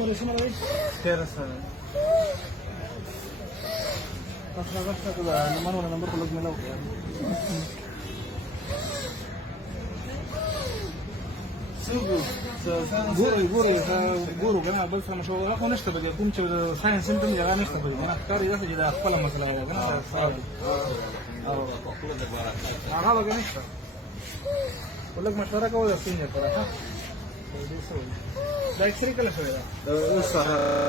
نمبر یې څومره دی؟ 13 سره. تاسو راغښته که د نمبر ولا نمبر خو لږ میلاو کړئ. ګورئ ګورو که نه بل څه مشوره خو نشته په دې کوم چې د ساینس سیمټم یې هغه نشته په دې که نه ښکاري داسې چې دا خپله مسله ده که نه هغه به که نشته خو لږ مشوره کوو د سینجر سره ښه دا اکسرې کله شوې ده؟ اوس